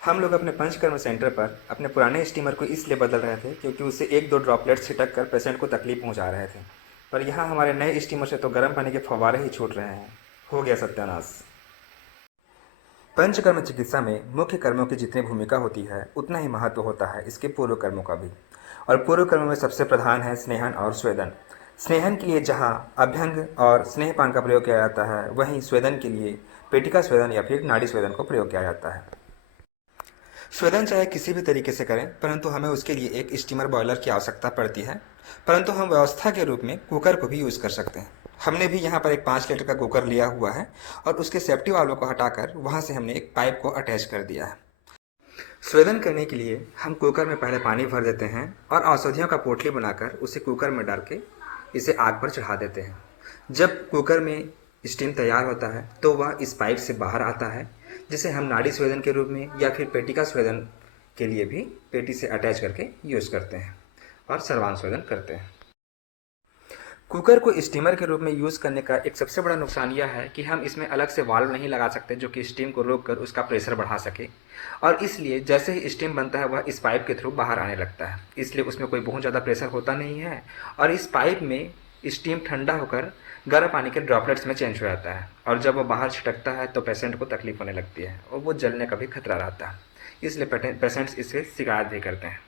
हम लोग अपने पंचकर्म सेंटर पर अपने पुराने स्टीमर को इसलिए बदल रहे थे क्योंकि उससे एक दो ड्रॉपलेट्स छिटक कर पेशेंट को तकलीफ पहुंचा रहे थे। पर यहाँ हमारे नए स्टीमर से तो गर्म पानी के फव्वारे ही छूट रहे हैं। हो गया सत्यानाश। पंचकर्म चिकित्सा में मुख्य कर्मों की जितनी भूमिका होती है उतना ही महत्व होता है इसके पूर्व कर्मों का भी। और पूर्व कर्मों में सबसे प्रधान है स्नेहन और स्वेदन। स्नेहन के लिए जहाँ अभ्यंग और स्नेहपान का प्रयोग किया जाता है, वहीं स्वेदन के लिए पेटिका स्वेदन या फिर नाड़ी स्वेदन को प्रयोग किया जाता है। स्वेदन चाहे किसी भी तरीके से करें, परंतु हमें उसके लिए एक स्टीमर बॉयलर की आवश्यकता पड़ती है। परंतु हम व्यवस्था के रूप में कुकर को भी यूज़ कर सकते हैं। हमने भी यहाँ पर एक 5 लीटर का कुकर लिया हुआ है और उसके सेफ्टी वाल्व को हटाकर वहाँ से हमने एक पाइप को अटैच कर दिया है। स्वेदन करने के लिए हम कुकर में पहले पानी भर देते हैं और औषधियों का पोटली बनाकर उसे कुकर में डाल के इसे आग पर चढ़ा देते हैं। जब कुकर में स्टीम तैयार होता है तो वह इस पाइप से बाहर आता है, जिसे हम नाड़ी स्वेदन के रूप में या फिर पेटिका स्वेदन के लिए भी पेटी से अटैच करके यूज़ करते हैं और सर्वांग स्वेदन करते हैं। कुकर को स्टीमर के रूप में यूज़ करने का एक सबसे बड़ा नुकसान यह है कि हम इसमें अलग से वाल्व नहीं लगा सकते जो कि स्टीम को रोक कर उसका प्रेशर बढ़ा सके, और इसलिए जैसे ही स्टीम बनता है वह इस पाइप के थ्रू बाहर आने लगता है। इसलिए उसमें कोई बहुत ज़्यादा प्रेशर होता नहीं है और इस पाइप में स्टीम ठंडा होकर गर्म पानी के ड्रॉपलेट्स में चेंज हो जाता है, और जब वह बाहर छिटकता है तो पेशेंट को तकलीफ होने लगती है और वो जलने का भी खतरा रहता है। इसलिए पेशेंट्स इससे शिकायत भी करते हैं।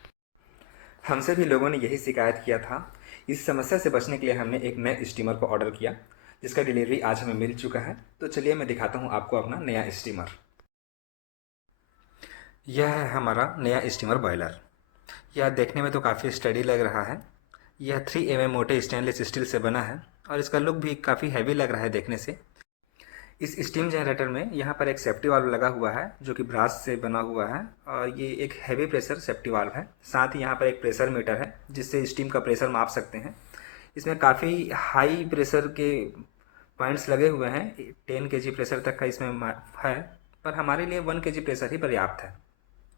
हमसे भी लोगों ने यही शिकायत किया था। इस समस्या से बचने के लिए हमने एक नए स्टीमर को ऑर्डर किया, जिसका डिलीवरी आज हमें मिल चुका है। तो चलिए मैं दिखाता हूँ आपको अपना नया स्टीमर। यह है हमारा नया स्टीमर बॉयलर। यह देखने में तो काफ़ी स्टडी लग रहा है। यह 3 mm मोटे स्टेनलेस स्टील से बना है और इसका लुक भी काफ़ी हैवी लग रहा है देखने से। इस स्टीम जनरेटर में यहाँ पर एक सेफ्टी वाल्व लगा हुआ है जो कि ब्रास से बना हुआ है, और ये एक हैवी प्रेशर सेफ्टी वाल्व है। साथ ही यहाँ पर एक प्रेशर मीटर है जिससे स्टीम का प्रेशर माप सकते हैं। इसमें काफ़ी हाई प्रेशर के पॉइंट्स लगे हुए हैं। 10 kg प्रेशर तक का इसमें है, पर हमारे लिए 1 kg प्रेशर ही पर्याप्त है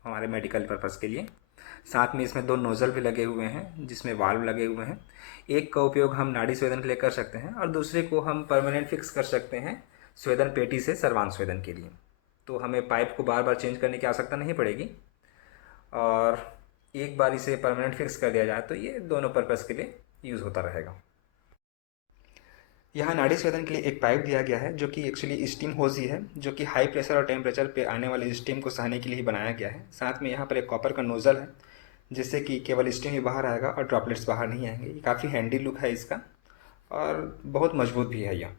हमारे मेडिकल पर्पज़ के लिए। साथ में इसमें 2 नोज़ल भी लगे हुए हैं जिसमें वाल्व लगे हुए हैं। एक का उपयोग हम नाड़ी स्वेदन के लिए कर सकते हैं और दूसरे को हम परमानेंट फिक्स कर सकते हैं स्वेदन पेटी से सर्वांग स्वेदन के लिए। तो हमें पाइप को बार बार चेंज करने की आवश्यकता नहीं पड़ेगी, और एक बार इसे परमानेंट फिक्स कर दिया जाए तो ये दोनों पर्पज़ के लिए यूज़ होता रहेगा। यहाँ नाड़ी स्वेदन के लिए एक पाइप दिया गया है जो कि एक्चुअली स्टीम होज ही है, जो कि हाई प्रेशर और टेम्परेचर पे आने वाली स्टीम को सहने के लिए ही बनाया गया है। साथ में यहाँ पर एक कॉपर का नोज़ल है जिससे कि केवल स्टीम ही बाहर आएगा और ड्रॉपलेट्स बाहर नहीं आएंगे। ये काफ़ी हैंडी लुक है इसका और बहुत मजबूत भी है यह।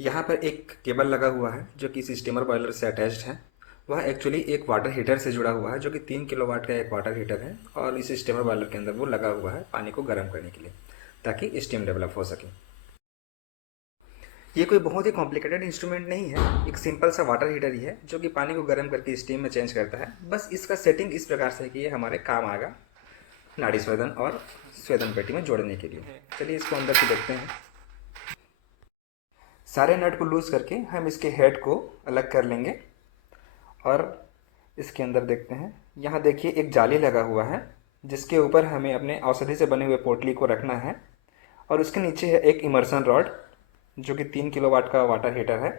यहाँ पर एक केबल लगा हुआ है जो कि इस स्टीमर बॉयलर से अटैच्ड है। वह एक्चुअली एक वाटर हीटर से जुड़ा हुआ है जो कि 3 किलोवाट का एक वाटर हीटर है, और इस स्टीमर बॉयलर के अंदर वो लगा हुआ है पानी को गर्म करने के लिए ताकि स्टीम डेवलप हो सके। ये कोई बहुत ही कॉम्प्लिकेटेड इंस्ट्रूमेंट नहीं है, एक सिंपल सा वाटर हीटर ही है जो कि पानी को गर्म करके स्टीम में चेंज करता है। बस इसका सेटिंग इस प्रकार से है कि ये हमारे काम आएगा नाड़ी स्वेदन और स्वेदन पेटी में जोड़ने के लिए। चलिए इसको अंदर से देखते हैं। सारे नट को लूज़ करके हम इसके हेड को अलग कर लेंगे और इसके अंदर देखते हैं। यहाँ देखिए एक जाली लगा हुआ है जिसके ऊपर हमें अपने औषधि से बने हुए पोटली को रखना है, और उसके नीचे है एक इमर्सन रॉड जो कि 3 किलोवाट का वाटर हीटर है।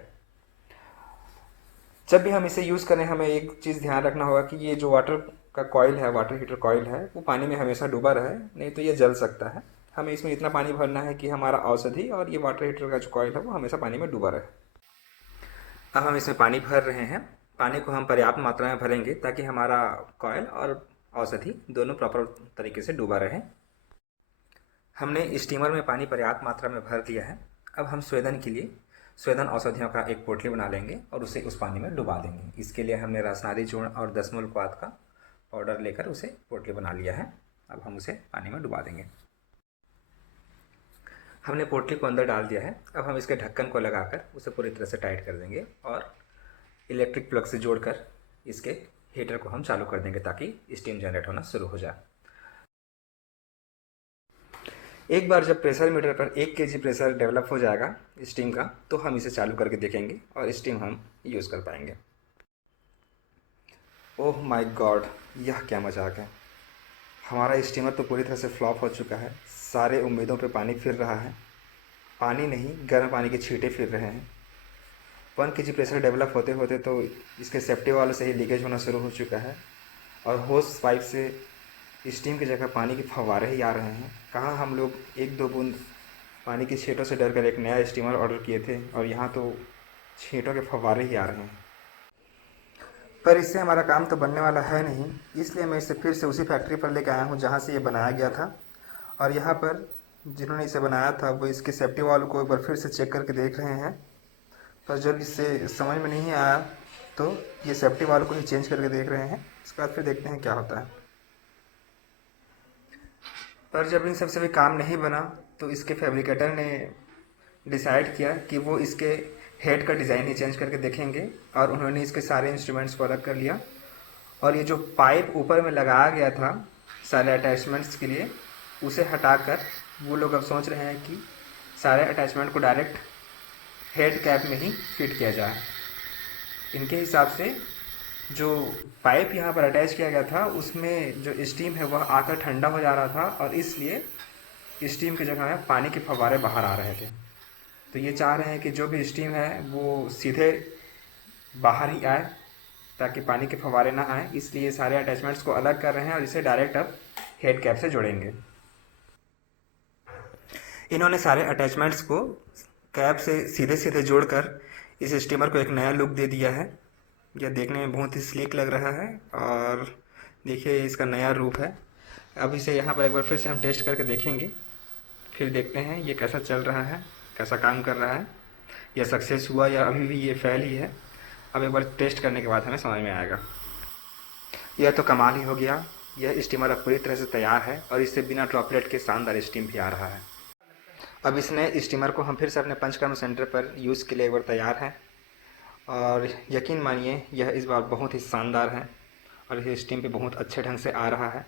जब भी हम इसे यूज़ करें हमें एक चीज़ ध्यान रखना होगा कि ये जो वाटर का कॉइल है, वाटर हीटर कॉइल है, वो पानी में हमेशा डूबा रहे, नहीं तो ये जल सकता है। हमें इसमें इतना पानी भरना है कि हमारा औषधि और ये वाटर हीटर का जो कॉइल है वो हमेशा पानी में डूबा रहे। अब हम इसमें पानी भर रहे हैं। पानी को हम पर्याप्त मात्रा में भरेंगे ताकि हमारा कॉइल और औषधि दोनों प्रॉपर तरीके से डूबा रहे। हमने स्टीमर में पानी पर्याप्त मात्रा में भर दिया है। अब हम स्वेदन के लिए स्वेदन औषधियों का एक पोटली बना लेंगे और उसे उस पानी में डुबा देंगे। इसके लिए हमने रासनादी चूर्ण और दशमूल क्वाथ का पाउडर लेकर उसे पोटली बना लिया है। अब हम उसे पानी में डुबा देंगे। हमने पोटली को अंदर डाल दिया है। अब हम इसके ढक्कन को लगाकर उसे पूरी तरह से टाइट कर देंगे और इलेक्ट्रिक प्लग से जोड़कर इसके हीटर को हम चालू कर देंगे ताकि स्टीम जनरेट होना शुरू हो जाए। एक बार जब प्रेशर मीटर पर 1 kg प्रेशर डेवलप हो जाएगा स्टीम का, तो हम इसे चालू करके देखेंगे और स्टीम हम यूज़ कर पाएंगे। ओह माय गॉड, यह क्या मजाक है। हमारा स्टीमर तो पूरी तरह से फ्लॉप हो चुका है। सारे उम्मीदों पे पानी फिर रहा है। पानी नहीं, गर्म पानी के छींटे फिर रहे हैं। 1 kg प्रेशर डेवलप होते होते तो इसके सेफ्टी वाल्व से ही लीकेज होना शुरू हो चुका है और होस पाइप से स्टीम की जगह पानी के फव्वारे ही आ रहे हैं। कहाँ हम लोग 1-2 बूंद पानी की छींटों से डर कर एक नया स्टीमर ऑर्डर किए थे और यहाँ तो छींटों के फव्वारे ही आ रहे हैं। पर इससे हमारा काम तो बनने वाला है नहीं, इसलिए मैं इसे फिर से उसी फैक्ट्री पर लेकर आया हूँ जहाँ से ये बनाया गया था। और यहाँ पर जिन्होंने इसे बनाया था वो इसके सेफ्टी वाल्व को एक बार फिर से चेक करके देख रहे हैं। पर जब इससे समझ में नहीं आया तो ये सेफ्टी वाल्व को ही चेंज करके देख रहे हैं। इसके बाद फिर देखते हैं क्या होता है। पर जब इन सब से भी काम नहीं बना तो इसके फैब्रिकेटर ने डिसाइड किया कि वो इसके हेड का डिज़ाइन ही चेंज करके देखेंगे और उन्होंने इसके सारे इंस्ट्रूमेंट्स को अलग कर लिया और ये जो पाइप ऊपर में लगाया गया था सारे अटैचमेंट्स के लिए उसे हटाकर वो लोग अब सोच रहे हैं कि सारे अटैचमेंट को डायरेक्ट हेड कैप में ही फिट किया जाए। इनके हिसाब से जो पाइप यहाँ पर अटैच किया गया था उसमें जो स्टीम है वह आकर ठंडा हो जा रहा था और इसलिए स्टीम की जगह में पानी के फव्वारे बाहर आ रहे थे। तो ये चाह रहे हैं कि जो भी स्टीम है वो सीधे बाहर ही आए ताकि पानी के फव्वारे ना आए, इसलिए सारे अटैचमेंट्स को अलग कर रहे हैं और इसे डायरेक्ट अब हेड कैप से जोड़ेंगे। इन्होंने सारे अटैचमेंट्स को कैप से सीधे सीधे जोड़कर इस स्टीमर को एक नया लुक दे दिया है। यह देखने में बहुत ही स्लीक लग रहा है और देखिए इसका नया रूप है। अब इसे यहाँ पर एक बार फिर से हम टेस्ट करके देखेंगे, फिर देखते हैं ये कैसा चल रहा है, कैसा काम कर रहा है, यह सक्सेस हुआ या अभी भी ये फेल ही है। अब एक बार टेस्ट करने के बाद हमें समझ में आएगा। यह तो कमाल ही हो गया, यह स्टीमर अब पूरी तरह से तैयार है और इससे बिना ड्रॉपलेट के शानदार स्टीम भी आ रहा है। अब इस नए स्टीमर को हम फिर से अपने पंचकर्म सेंटर पर यूज़ के लिए एक बार तैयार हैं और यकीन मानिए यह इस बार बहुत ही शानदार है और यह स्टीम पे बहुत अच्छे ढंग से आ रहा है।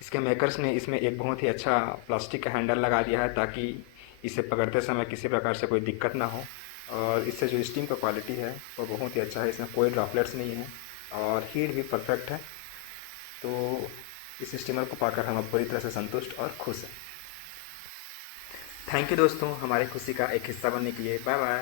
इसके मेकर्स ने इसमें एक बहुत ही अच्छा प्लास्टिक का हैंडल लगा दिया है ताकि इसे पकड़ते समय किसी प्रकार से कोई दिक्कत ना हो और इससे जो स्टीम का क्वालिटी है वो बहुत ही अच्छा है। इसमें कोई ड्रॉपलेट्स नहीं है और हीट भी परफेक्ट है। तो इस स्टीमर को पाकर हम अब पूरी तरह से संतुष्ट और खुश हैं। थैंक यू दोस्तों, हमारी खुशी का एक हिस्सा बनने के लिए। Bye bye.